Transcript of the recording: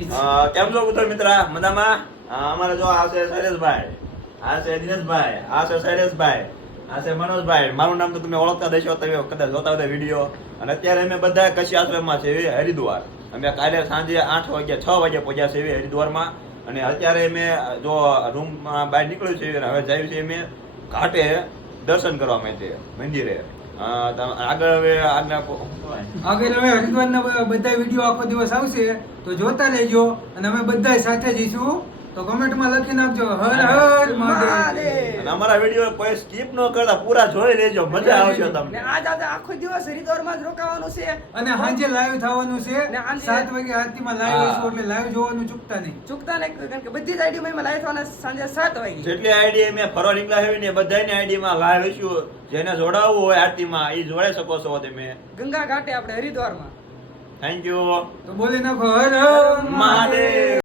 કેમ છો પુત્ર મિત્ર મજામાં? અમારે જો આ છે શૈલેષભાઈ, આ છે દિનેશભાઈ, આ છે શૈલેષભાઈ, આ છે મનોજભાઈ. મારું નામ તો તમે ઓળખતા દેશો, તમે કદાચ જોતા હોય વિડીયો. અને અત્યારે અમે બધા કચ્છી આશ્રમમાં છે હરિદ્વાર. અમે કાલે સાંજે 8 વાગે 6 વાગે પહોંચ્યા છે હરિદ્વારમાં. અને અત્યારે અમે જો રૂમમાં બહાર નીકળ્યું છે અને હવે જઈએ છીએ અમે ઘાટે દર્શન કરવા માટે મંદિરે. આગળ હવે હરિદ્વારના બધા વિડીયો આખો દિવસ આવશે તો જોતા લેજો. અને અમે બધા સાથે જઈશું તો કમેન્ટમાં લખી નાખજો હર હર મહાદેવ. અને અમારા વિડીયો કોઈ સ્કીપ ન કરતા પૂરા જોઈ લેજો, મજા આવશે તમને. આજ આખો દિવસ હરિદ્વારમાં જ રોકાવાનું છે અને સાંજે લાઈવ થવાનું છે. ને સાંજે 7 વાગે આરતીમાં લાઈવ હશું એટલે લાઈવ જોવાનું ચૂકતા નહીં. ચૂકતા નહીં, કારણ કે બધી જ આઈડીમાં લાઈવ થવાના સાંજે 7 વાગે. જેટલી આઈડી મેં ફરવા નીકળ્યા હોય ને બધાની આઈડીમાં લાઈવ હશું. જેને જોડાવવું હોય આરતીમાં એ જોડાઈ શકો છો તમે. ગંગા ઘાટે આપણે હરિદ્વારમાં. Thank you. તો બોલી નાખો હર હર મહાદેવ.